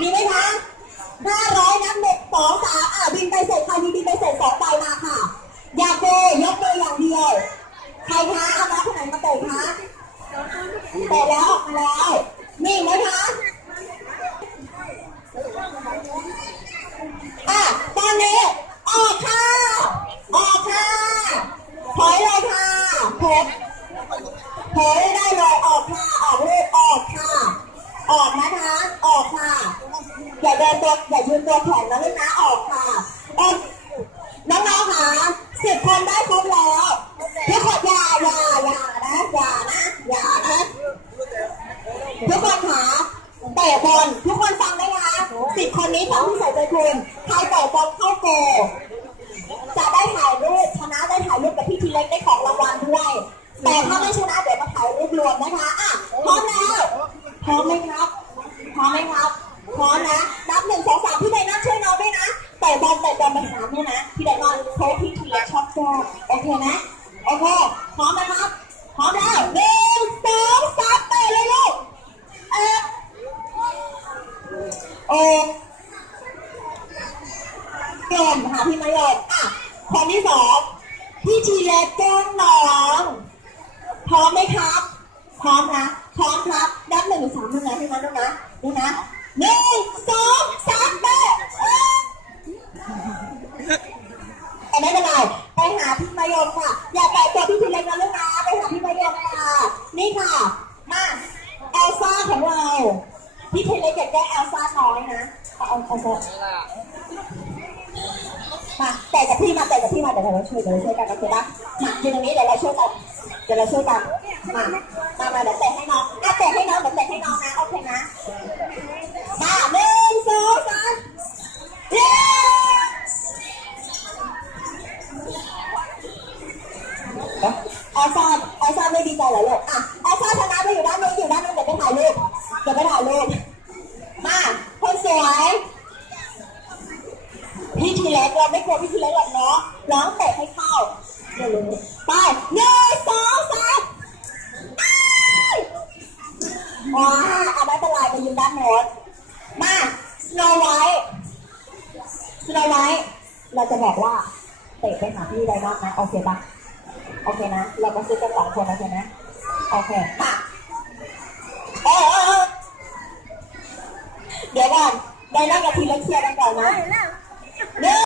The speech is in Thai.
มีไหมคะห้าร้อยนับหนึ่งสองสามอะบินไปเสร็จใครมีบินไปเสร็จสองใบมาค่ะ อยาโกยยกมืออย่างเดียว ใครคะเอาน้อคนไหนมาเตะคะเตะแล้วออกมาแล้วมีอีกไหมคะอะตอนนี้ออกค่ะออกค่ะถอยเลยค่ะเพชรถอยได้เลยออกค่ะออกเลยออกค่ะ ออกนะคะออกค่ะ อย่าเดินตัวอย่ายืนตัวแข็งนะลูกนะออกค่ะออกน้องๆค่ะสิบคนได้ครบแล้วทุกคนอย่าอย่าอย่านะอย่านะอย่านะทุกคนค่ะเตะบอลทุกคนฟังได้นะสิบคนนี้ทำที่ใส่ใจคุณใครเตะบอลเข้าโก ด้วยนะเตะบอลเตะบอลไปหาด้วยนะพี่ไดนอนโค้ชพี่ทีเล็กชอบแก้โอเคนะโอเคพร้อมนะครับพร้อมแล้วหนึ่งสองสามเตะเลยลูกเออโอ้ยอมหาพี่มายอมอะคนที่สองพี่ทีเล็กแกล้งน้องพร้อมไหมครับพร้อมนะพร้อมครับนับหนึ่งถึงสามดูนะพี่มันดูนะดูนะหนึ่งสองสามเตะ นี่ค่ะ มาเอลซ่าของเรา พี่เทีเล็กอยากได้เอลซ่าน้อยนะเอาเอาเอาเอามาแต่กับพี่มาแต่กับพี่มาเดี๋ยวเราช่วยเดี๋ยวเราช่วยกันโอเคปะมายืนตรงนี้เดี๋ยวเราช่วยกันเดี๋ยวเราช่วยกันมามามาเดี๋ยวเตะให้น้องอะเตะให้น้องเดี๋ยวเตะให้น้องนะโอเคนะมาหนึ่งสองสามเย้แอลซ่าแอลซ่าไม่ดีใจเหรอลูกอะ แอลซ่าชนะไปอยู่ด้านนู้นอยู่ด้านนู้นเดี๋ยวไปถ่ายรูปเดี๋ยวไปถ่ายรูปมาคนสวย พี่ทีเล็กเราไม่กลัวพี่ทีเล็กหรอกเนาะร้องเตะให้เข้าเร็วๆไปหนึ่งสองสามอ้ายว้าเอาไม่เป็นไรไปยืนด้านโน้นมาสโนไวท์สโนไวท์เราจะบอกว่าเตะไปหาพี่ไดมอนด์นะโอเคปะโอเคนะ เราก็ซื้อกันสองคนโอเคนะ โอเคมาเออเออเดี๋ยวก่อนได้นั่งกับทีเล็กเคลียร์กันก่อนนะ